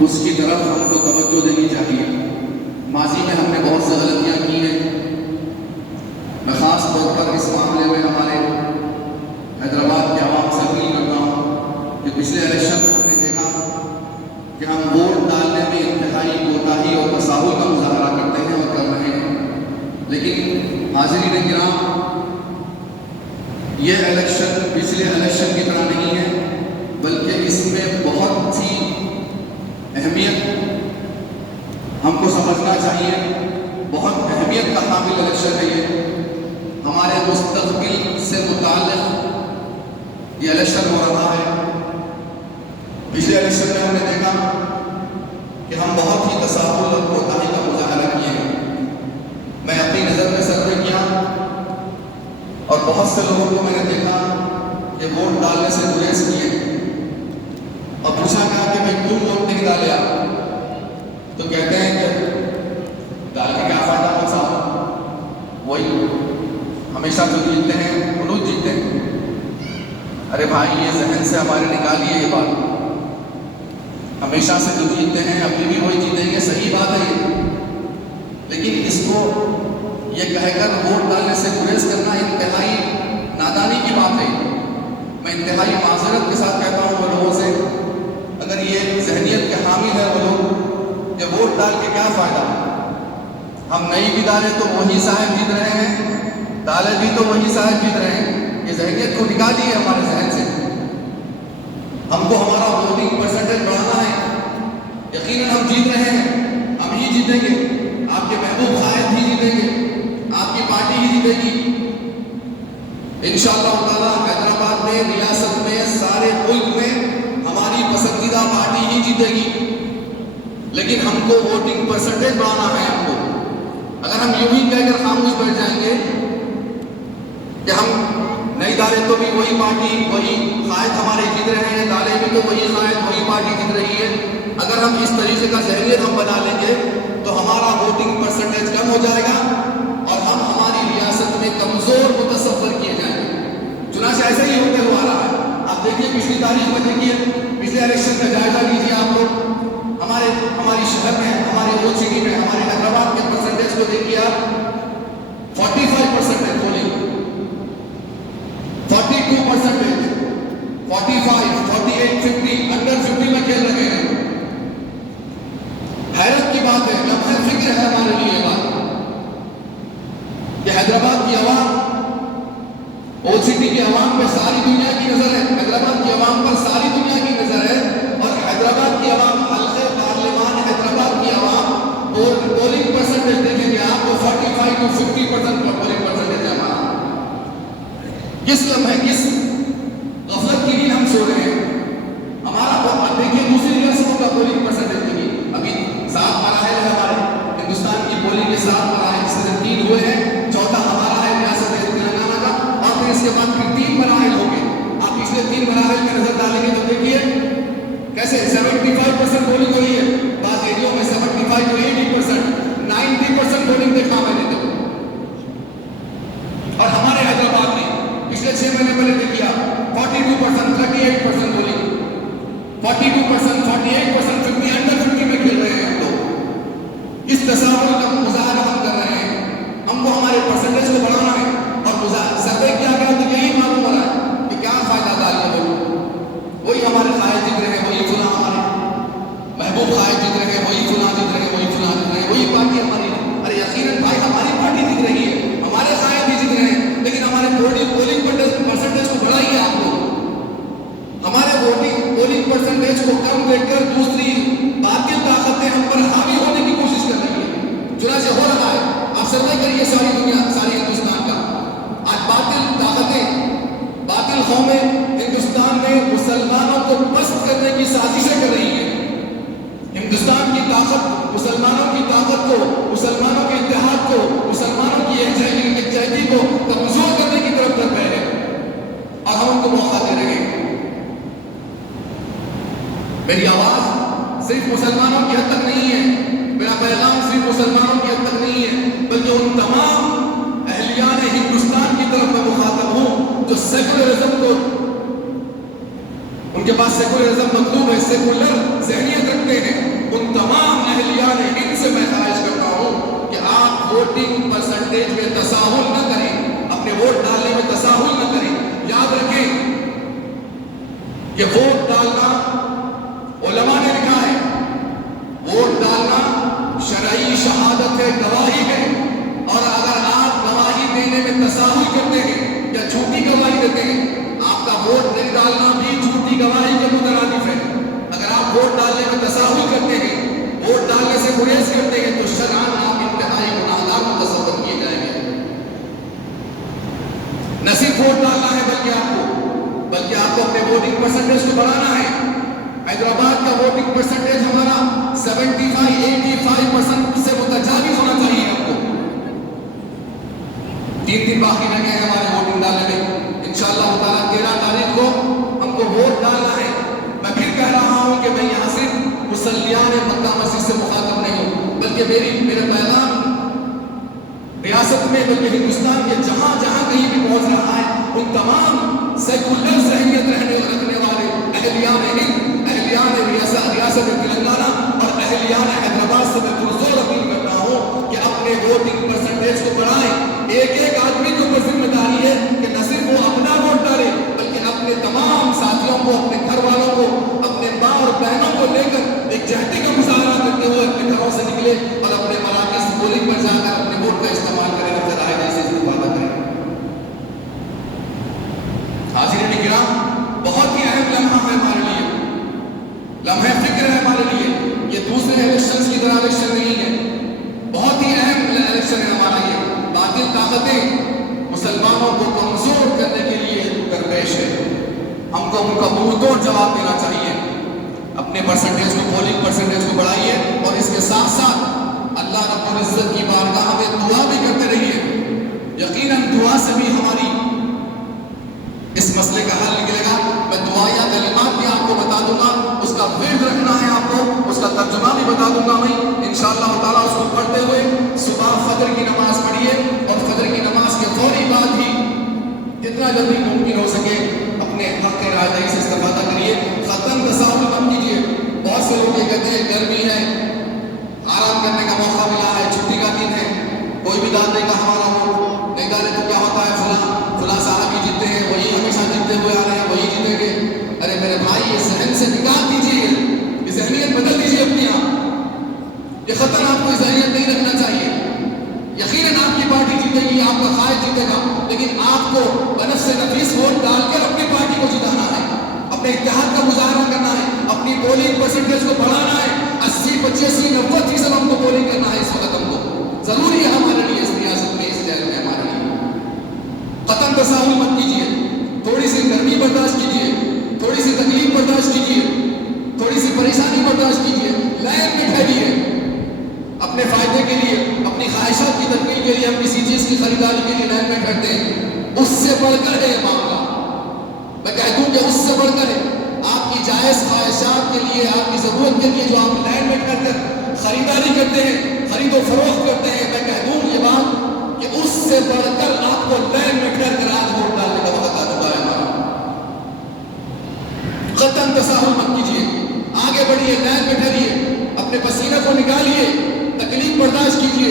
اس کی طرف ہم کو توجہ دینی چاہیے۔ ماضی میں ہم نے بہت سی غلطیاں کی ہیں، میں خاص طور پر اس معاملے میں ہمارے حیدرآباد کے عوام سے اپیل کرتا ہوں کہ پچھلے الیکشن میں ہم نے دیکھا کہ ہم ووٹ ڈالنے میں انتہائی کوتاہی اور تساہل کا مظاہرہ کرتے ہیں اور کر رہے ہیں، لیکن حاضرین کرام یہ الیکشن پچھلے الیکشن کی طرح نہیں ہے، بلکہ اس میں بہت سی اہمیت ہم کو سمجھنا چاہیے، بہت اہمیت کا حامل الیکشن ہے یہ، ہمارے مستقبل سے متعلق یہ الیکشن ہو رہا ہے۔ پچھلے الیکشن میں ہم نے دیکھا کہ ہم بہت ہی تساہل اور کوتاہی کا مظاہرہ کیے ہیں۔ میں اپنی نظر میں سروے کیا اور بہت سے لوگوں کو میں نے دیکھا کہ ووٹ ڈالنے سے گریز کیے اور پوچھا گیا کہ میں کیوں ووٹ نہیں ڈالیا، تو کہتے ہیں کہ ڈال کے کیا فائدہ ہو صاحب، وہی ہمیشہ جو جیتتے ہیں انہوں جیتے ہیں۔ ارے بھائی یہ ذہن سے ہمارے نکالیے یہ بات، ہمیشہ سے جو جیتتے ہیں ابھی بھی وہی جیتیں گے، صحیح بات ہے یہ، لیکن اس کو یہ کہہ کر ووٹ ڈالنے سے گریز کرنا انتہائی نادانی کی بات ہے۔ میں انتہائی معذرت کے ساتھ کہتا ہوں وہ لوگوں سے، اگر یہ ذہنیت کے حامل ہے وہ لوگ کہ ووٹ ڈال کے کیا فائدہ، ہم نہیں بھی ڈالے تو وہی صاحب جیت رہے ہیں، ڈالے بھی تو وہی صاحب جیت رہے ہیں، یہ ذہنیت کو نکالیے ہمارے ذہن سے۔ ہم کو ہمارا ووٹنگ پرسنٹیج بڑھانا ہے، یقیناً ہم جیت رہے ہیں، ہم ہی جیتیں گے، آپ کے محبوب قائد ہی جیتیں گے، آپ کی پارٹی ہی جیتے گی انشاءاللہ تعالیٰ۔ حیدرآباد میں، ریاست میں، سارے ملک میں ہماری پسندیدہ پارٹی ہی جیتے گی، لیکن ہم کو ووٹنگ پرسنٹیج بڑھانا ہے۔ ہم کو اگر ہم یوں ہی کہہ کر خاموش بیٹھ جائیں گے کہ ہم نہیں ڈالے تو بھی وہی پارٹی وہی قائد ہمارے جیت رہے ہیں، ڈالے بھی تو وہی قائد وہی پارٹی جیت رہی ہے، اگر ہم اس طریقے کا ذہنیت ہم بنا لیں گے تو ہمارا ووٹنگ پرسنٹیج کم ہو جائے گا اور ہم ہماری ریاست میں کمزور متصور کیے جائیں گے۔ چنانچہ ایسا ہی ہوتے ہوا رہا ہے۔ آپ دیکھیے پچھلی تاریخ میں، دیکھیے پچھلے الیکشن کا جائزہ لیجیے آپ لوگ، ہماری شہر میں، ہمارے اولڈ سٹی میں، ہمارے حیدرآباد کے پرسنٹیج کو دیکھیے آپ، 45% ہے پولنگ، 42%، 45، 48، 50، انڈر 50 میں کھیل رہے ہیں۔ حیرت کی بات ہے، لمحہ فکر ہے ہمارے لیے یہ بات کہ حیدرآباد کی عوام، اولڈ سٹی کی عوام پہ ساری دنیا کی نظر ہے، حیدرآباد کی عوام پر ساری دنیا کی نظر ہے، اور حیدرآباد کی عوام، حلقہ پارلیمان حیدرآباد کی عوام پولنگ پرسنٹیج دیکھیں گے آپ کو 45 to 50% کا پولنگ پرسنٹیج ہے ہمارا۔ کس لمحے، کس غفلت کی نیند ہم سو رہے ہیں؟ ہمارا دیکھیے دوسری ریاستوں کا پولنگ پرسنٹیج دیکھیے، ابھی 7 مراحل ہے ہمارے ہندوستان کی پولنگ کے، 7 مراحل، اس سے 3 ہوئے ہیں، چوتھا ہمارا ہے ریاست تلنگانہ کا، اور پھر اس کے بعد پھر 3 مراحل ہوں گے۔ آپ پچھلے 3 مراحل میں نظر ڈالیں گے تو دیکھیے کیسے 75% پولنگ ہوئی ہے، بعض ایریوں میں 75 to 80%، 90% پولنگ دیکھا میں نے تو۔ اور ہمارے حیدرآباد میں پچھلے 6 مہینے پہلے دیکھا 42%، 38% پولنگ، 42%، 48%، 50، انڈر 50 میں کھیل رہے ہیں ہم لوگ۔ اس تصاویر کا مظاہرہ ہم کر رہے ہیں، ہم کو ہمارے پرسنٹیج کو بڑھانا ہے، اور سروے کیا گیا تو یہی معلوم ہو رہا ہے کہ کیا فائدہ ڈالے لوگ، وہی ہمارے قائد جیت رہے ہیں، وہی فلاں ہمارے محبوب قائد جیت رہے ہیں، وہی فلاں جیت رہے ہیں، وہی فلاں جیت رہے ہیں، وہی پارٹی ہماری۔ ارے یقیناً بھائی ہماری پارٹی جیت رہی ہے، ہمارے قائد بھی جیت رہے ہیں، لیکن ہمارے پولنگ پرسنٹیج کو بڑھائیے آپ لوگ۔ ہمارے پولنگ پرسنٹیج کو کم دیکھ کر دوسری باطل طاقتیں ہم پر حاوی ہونے کی کوشش کر رہی ہیں، چنانچہ ہو رہا ہے۔ آپ سروے کریے ساری دنیا، ساری ہندوستان کا، آج باطل طاقتیں، باطل قومیں ہندوستان میں مسلمانوں کو پست کرنے کی سازشیں کر رہی ہیں۔ ہندوستان کی طاقت، مسلمانوں کی طاقت کو، مسلمانوں کے اتحاد کو، مسلمانوں کی یکجہتی کو کمزور کرنے کی طرف بڑھ رہے ہیں، اور ہم ان کو موقع دے رہے ہیں۔ میری آواز صرف مسلمانوں کی حد تک نہیں ہے، میرا پیغام صرف مسلمانوں کی حد تک نہیں ہے، بلکہ ان تمام اہلیان ہندوستان کی طرف میں مخاطب ہوں جو سیکولرزم کو، ان کے پاس سیکولرزم مطلوب ہے، سیکولر ذہنیت رکھتے ہیں، ووٹ ڈالنے میں تساہل کرتے ہیں، ووٹ ڈالنے سے گریز کرتے ہیں، تو شرعاً آپ انتہائی گناہگار متصور کیے جائیں گے۔ نہ صرف ووٹ ڈالنا ہے بلکہ آپ کو اپنے ووٹنگ پرسنٹیج کو بڑھانا ہے۔ حیدرآباد کا ووٹنگ پرسنٹیج ہمارا 75-85% سے متجاوز ہونا چاہیے۔ ہم کو 3 دن باقی رہ گئے ہیں ہمارے ووٹنگ ڈالنے میں۔ انشاءاللہ تعالیٰ 13 تاریخ کو ہم کو ووٹ ڈالنا ہے۔ میں پھر کہہ رہا ہوں کہ میں یہاں صرف مسلیان مکہ مسجد سے مخاطب نہیں ہوں، بلکہ میرا پیغام ریاست میں بلکہ ہندوستان کے جہاں جہاں کہیں بھی پہنچ رہا ہے، ان تمام سیکولر ذہنیت رکھنے والے اہلیان ہند، اہلیان ریاست تلنگانہ اور اہلیان حیدرآباد سے میں پرزور اپیل کرتا ہوں کہ اپنے ووٹنگ پرسنٹیج کو بڑھائیں۔ ایک آدمی کے اوپر ذمہ داری ہے کہ نہ صرف وہ اپنا ووٹ ڈالے بلکہ اپنے تمام ساتھیوں کو، اپنے گھر والوں کو، اپنے ماں اور بہنوں کو لے کر ایک جہتی کا مظاہرہ کرتے ہوئے اپنے گھروں سے نکلے اور اپنے مراکز پولنگ پر جا کر اپنے ووٹ کا استعمال کریں اور ذرائع سے استفادہ کریں۔ حاضرین کرام، بہت ہی اہم لمحہ ہے ہمارے لیے، لمحہ فکر ہے ہمارے لیے۔ یہ دوسرے الیکشنز کی طرح الیکشن نہیں ہے، بہت ہی اہم الیکشن ہے ہمارا یہ۔ باطل طاقتیں مسلمانوں کو کمزور کرنے کے لیے درپیش ہے، ہم کو ان کا منہ توڑ جواب دینا چاہیے۔ اپنے پرسنٹیج کو، پولنگ پرسنٹیج کو بڑھائیے اور اس کے ساتھ ساتھ اللہ رب العزت کی بارگاہ میں دعا بھی کرتے رہیے۔ یقیناً دعا سے بھی ہماری اس مسئلے کا حل نکلے گا۔ میں دعا یا کلمات بھی آپ کو بتا دوں گا، اس کا ورد رکھنا ہے آپ کو، اس کا ترجمہ بھی بتا دوں گا میں انشاءاللہ تعالیٰ۔ اس کو پڑھتے ہوئے صبح فجر کی نماز پڑھیے اور فجر کی نماز کے فوری بعد ہی جتنا جلدی ممکن ہو سکے اپنے حق کے رائے سے استفادہ کریے۔ ختم تصاہل مت کیجیے۔ بہت سے لوگ یہ کہتے ہیں گرمی ہے، آرام کرنے کا موقع ملا ہے، چھٹی کا دن ہے، کوئی بھی ڈال دے گا ہمارا ووٹ، نہیں ڈالے تو کیا ہوتا ہے، فلاں صاحب ہی جیتے ہیں، وہی ہمیشہ جیتتے ہوئے آ رہے ہیں، وہی جیتیں گے۔ ارے میرے بھائی، یہ ذہن سے نکال دیجیے، یہ ذہنیت بدل دیجیے اپنی آپ۔ یہ خطر آپ کو ذہنیت نہیں رکھنا چاہیے۔ یقیناً آپ کی پارٹی جیتے گی، آپ کا قائد جیتے گا، لیکن آپ کو بنفس نفیس ووٹ ڈال کر اپنی پارٹی کو جتانا ہے، اپنے اتحاد کا مظاہرہ کرنا ہے، اپنی پولنگ پرسنٹیج کو بڑھانا ہے۔ 80-85-90% ہم کو پولنگ کرنا ہے اس وقت، ہم کو ضروری ہے ہمارے لیے، اس ریاست میں، اس شہر میں ہمارے لیے۔ قطعاً تساہل مت کیجیے، تھوڑی سی گرمی برداشت کیجیے، تھوڑی سی تکلیف برداشت کیجیے، تھوڑی سی پریشانی برداشت کیجیے، لائن میں ٹھہریے۔ اپنے فائدے کے لیے، اپنی خواہشات کی تکمیل کے لیے ہم کسی چیز کی خریداری کے لیے لائن میں ٹھہرتے ہیں، اس سے بڑھ کر ہے یہ معاملہ۔ میں کہہ دوں کہ اس سے بڑھ کر ہے، آپ کی جائز خواہشات کے لیے، آپ کی ضرورت کے لیے جو آپ لائن میں ٹھہر کر خریداری کرتے ہیں، خرید و فروخت کرتے ہیں، میں کہہ دوں یہ بات کہ اس سے بڑھ کر آپ کو لائن میں ٹھہر کر آج ووٹ ڈالنے کا وقت آ چکا ہے ہمارا۔ قطعاً تساہل مت کیجیے، آگے بڑھیے، لائن میں ٹھہریے، اپنے پسینے کو نکالیے، تکلیف برداشت کیجیے،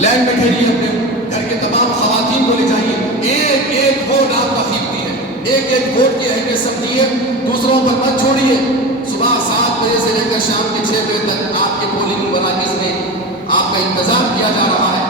لائن میں ٹھہریے، اپنے گھر کے تمام خواتین کو لے جائیے۔ ایک ایک ووٹ آپ کا قیمتی ہے، ایک ایک ووٹ کی اہمیت سمجھیے، دوسروں پر مت چھوڑیے۔ صبح 7 بجے سے لے کر شام کے 6 بجے تک آپ کے پولنگ مراکز میں آپ کا انتظام کیا جا رہا ہے۔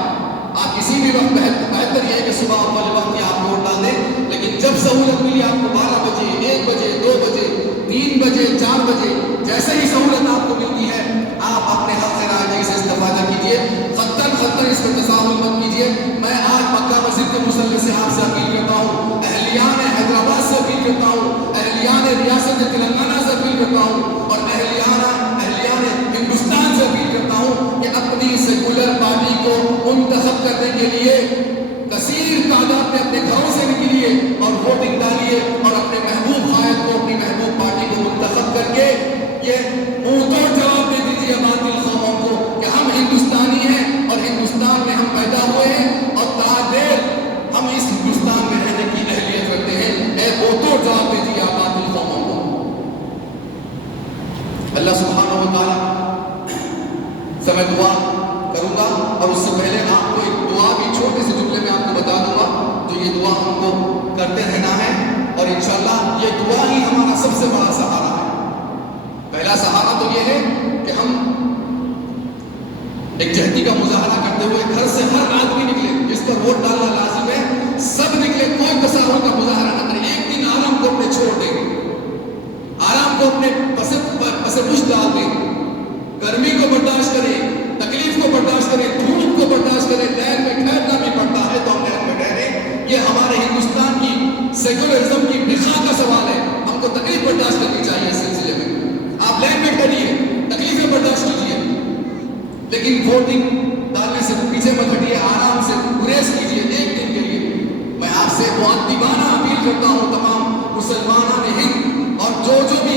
آپ کسی بھی وقت بہتر یہ ہے کہ صبح والے وقت ہی آپ ووٹ ڈال دیں، لیکن جب سہولت ملی آپ کو 12 بجے، 1 بجے، 2 بجے، 3 بجے، 4 بجے، جیسے ہی سہولت آپ کو ملتی ہے آپ اپنے حق رائے سے استفادہ کیجیے۔ خطر اس پر تساہل مت کیجیے۔ میں آج مکہ مسجد کے مصلی سے آپ سے اپیل کرتا ہوں، اہلیان حیدرآباد سے اپیل کرتا ہوں، اہلیان ریاست تلنگانہ سے اپیل کرتا ہوں اور اہلیان ہندوستان سے اپیل کرتا ہوں کہ اپنی سیکولر پارٹی کو منتخب کرنے کے لیے کثیر تعداد میں اپنے گھروں سے نکلیے اور ووٹنگ ڈالیے اور اپنے محبوب قائد کو، اپنی محبوب پارٹی کو منتخب کر کے یہ منہ توڑ جواب دے دیجیے باطل قوموں کو کہ ہم ہندوستانی ہیں اور ہندوستان میں ہم پیدا ہوئے ہیں اور تاجر ہم اس ہندوستان میں رہنے کی اہلیت رکھتے ہیں۔ اے منہ توڑ جواب دے دیجیے باطل قوموں کو۔ اللہ سبحانہ و تعالیٰ سے میں دعا کروں گا اور اس سے پہلے آپ کو ایک دعا بھی چھوٹے سے جملے میں آپ کو بتا دوں گا، تو یہ دعا ہم کو کرتے رہنا ہے اور انشاءاللہ یہ دعا ہی ہمارا سب سے بڑا سہارا ہے۔ پہلا سہارا تو یہ ہے کہ ہم ایک جہتی کا مظاہرہ کرتے ہوئے گھر سے ہر آدمی نکلے، جس پر ووٹ ڈالنا لازم ہے، سب نکلے، کوئی تساہل کا مظاہرہ نہ کرے۔ ایک دن آرام کو اپنے چھوڑ دیں، آرام کو اپنے پس پشت ڈال دیں، گرمی کو برداشت کریں، تکلیف کو برداشت کریں، دھوپ کو برداشت کریں، لین میں ٹھہرنا بھی پڑتا ہے تو ہم لین میں ٹھہریں۔ یہ ہمارے ہندوستان کی سیکولرزم کی بقا کا سوال ہے، ہم کو تکلیف برداشت کرنی چاہیے اس سلسلے میں۔ آپ لین میں ٹھہریے، تکلیفیں برداشت کیجیے، لیکن ووٹنگ ڈالنے سے پیچھے مت ہٹیے، آرام سے گریز کیجیے ایک دن کے لیے۔ میں آپ سے مؤدبانہ اپیل کرتا ہوں تمام مسلمانان ہند اور جو بھی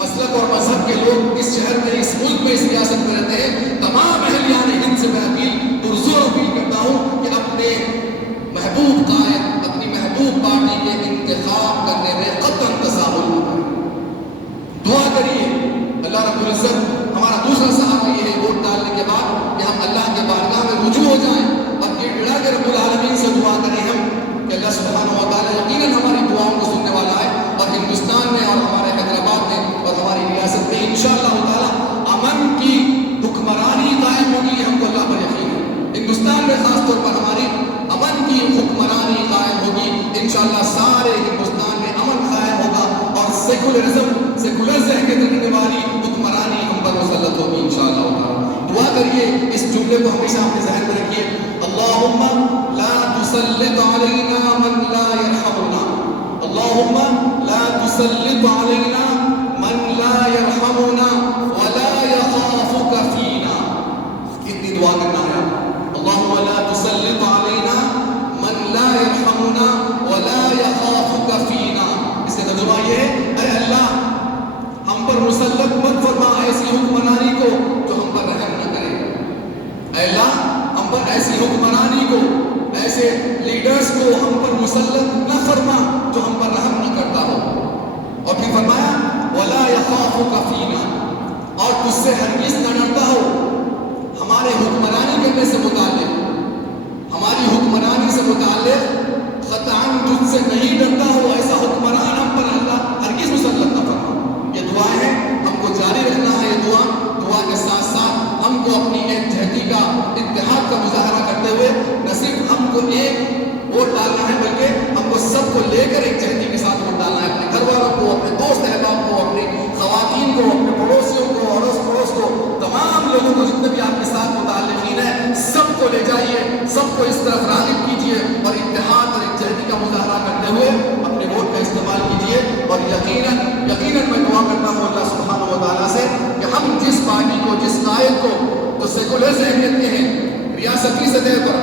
مسلک اور مذہب کے لوگ اس شہر میں، اس ملک میں، اس ریاست میں رہتے ہیں، تمام اہلیان ہند سے میں پرزور اپیل کرتا ہوں کہ اپنے محبوب قائد، اپنی محبوب پارٹی کے انتخاب کرنے میں قطعاً تساہل نہ کریں۔ دعا کریے اللہ رب العزت، ہمارا دوسرا سہارا یہ ہے ووٹ ڈالنے کے بعد کہ ہم اللہ کے بارگاہ میں رجوع ہو جائیں اور گڑ گڑا کے رب العالمین سے دعا کریں ہم کہ اللہ سبحانہ و تعالیٰ یقیناً ہماری دعاؤں کو سننے والا ہے، اور ہندوستان میں اور ہمارے حیدرآباد میں اور ہماری ریاست میں انشاءاللہ تعالیٰ امن کی حکمرانی قائم ہوگی، ہم کو اللہ پر یقین ہے۔ ہندوستان میں خاص طور پر ہماری امن کی حکمرانی قائم ہوگی، انشاءاللہ سارے ہندوستان میں امن قائم ہوگا اور سیکولر ذہنیت رکھنے والی حکمرانی ہم پر مسلط ہوگی انشاءاللہ تعالیٰ۔ دعا کریے، اس جملے کو ہمیشہ اپنے ذہن میں رکھیے، اللہم لا تسلط علینا من لا یرحمنا، اللہم لا تسلط علینا من لا یرحمنا ولا یخافک فینا۔ اتنی دعا کرنا ہے، اللہم لا تسلط علینا من لا یرحمنا ولا یخافک فینا۔ اس کا ترجمہ یہ ہے، اے اللہ ہم پر مسلط مت فرما ایسی حکمرانی کو جو ہم پر رحم نہ کرے، اے اللہ ہم پر ایسی حکمرانی کو، ایسے لیڈرز کو ہم پر مسلط نہ فرما جو ہم پر رحم نہ کرتا ہو۔ اور پھر فرمایا وَلَا يَخَافُكَ فِينَا، اور تجھ سے ہرگز نہ ڈرتا ہو ہمارے حکمرانی کرنے سے متعلق، ہماری حکمرانی سے متعلق قطعاً تجھ سے نہیں ڈرتا ہو، ایسا حکمران ہم پر اللہ ہرگز مسلط نہ فرما۔ یہ دعائیں ہیں، ہم کو جاری رکھنا ہے یہ دعا کے ساتھ ساتھ ہم کو اپنی ایک جہتی کا، اتحاد کا مظاہرہ کرتے ہوئے نہ صرف ہم کو ایک ووٹ ڈالنا ہے بلکہ ہم کو سب کو لے کر ایک جہتی کے ساتھ ووٹ ڈالنا ہے، اپنے گھر والوں کو، اپنے دوست احباب کو، اپنے خواتین کو، اپنے پڑوسیوں کو، اڑوس پڑوس کو، تمام لوگوں کو جتنے بھی آپ کے ساتھ متعلقین ہیں سب کو لے جائیے، سب کو اس طرف راغب کیجیے اور اتحاد اور ایک جہتی کا مظاہرہ کرتے ہوئے اپنے ووٹ کا استعمال کیجیے۔ اور یقیناً میں دعا کرتا ہوں اللہ سبحانہ و تعالیٰ سے کہ ہم جس پارٹی کو، جس قائد کو جو سیکولر ذہنیت کے ہیں، ریاستی سطح پر،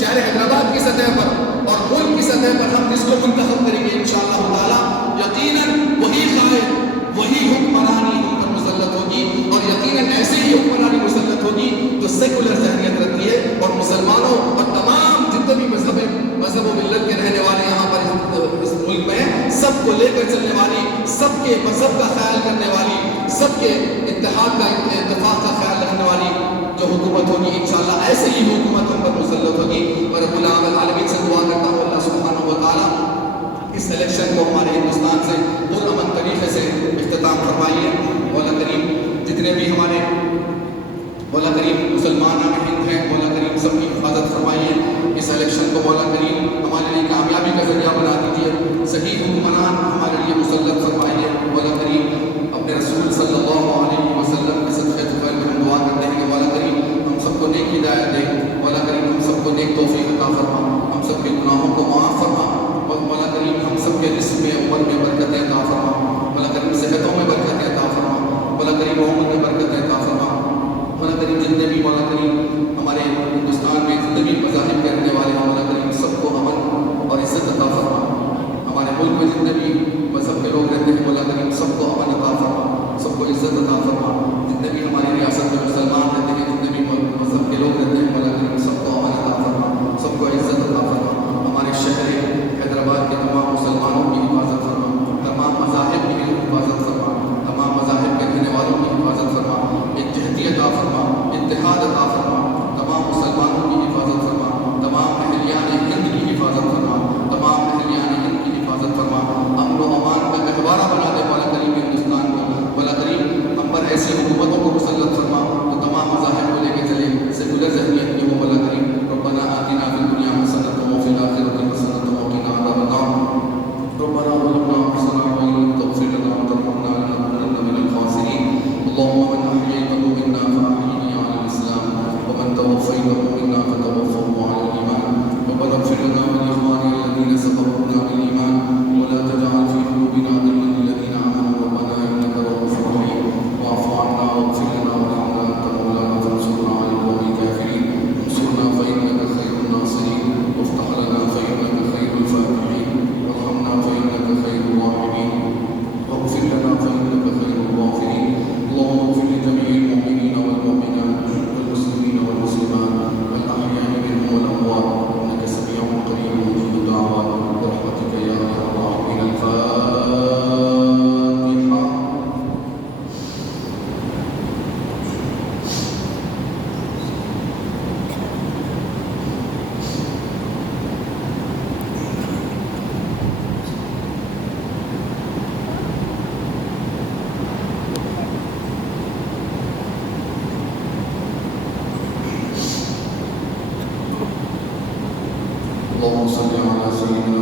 شہر حیدرآباد کی سطح پر اور ملک کی سطح پر ہم جس کو منتخب کریں گے انشاءاللہ تعالیٰ، یقیناً وہی قائد، وہی حکمرانی ہم پر مسلط ہوگی، اور یقیناً ایسے ہی حکمرانی مسلط ہوگی جو سیکولر ذہنیت رکھتی ہے اور مسلمانوں اور تمام جتنے بھی مذہب و ملت کے رہنے والے یہاں پر اس ملک میں ہیں، سب کو لے کر چلنے والی، سب کے مذہب کا خیال کرنے والی، سب کے اتحاد کا، اتفاق کا خیال رکھنے والی جو حکومت ہوگی انشاءاللہ ایسے ہی حکومت ہم پر مسلط ہوگی۔ اور رب العالمین سے دعا کرتا ہوں اللہ سبحانہ و تعالیٰ اس الیکشن کو ہمارے ہندوستان سے پرامن طریقے سے اختتام فرمائیے۔ مولا کریم جتنے بھی ہمارے مولا کریم مسلمان ہند ہیں، مولا کریم سب کی حفاظت فرمائیے، اس الیکشن کو مولا کریم ہمارے لیے کامیابی کا ذریعہ بنا دیجیے، صحیح حکمران ہمارے لیے مسلط فرمائیے۔ مولا کریم اپنے رسول صلی اللہ علیہ وسلم کے صدقے طفیل میں ہم دعا کرتے ہیں کہ مولا کریم ہم سب کو نیک ہدایت دے، مولا کریم ہم سب کو نیک توفیق عطا فرما، ہم سب کے گناہوں کو معاف فرما، اور مولا کریم ہم سب کے رزق میں، عمر میں برکتیں عطا فرما، مولا کریم صحتوں میں برکتیں عطا فرما، مولا کریم عمر میں برکتیں عطا فرما، مولا کریم جتنے بھی مولا کریم ہمارے سيدنا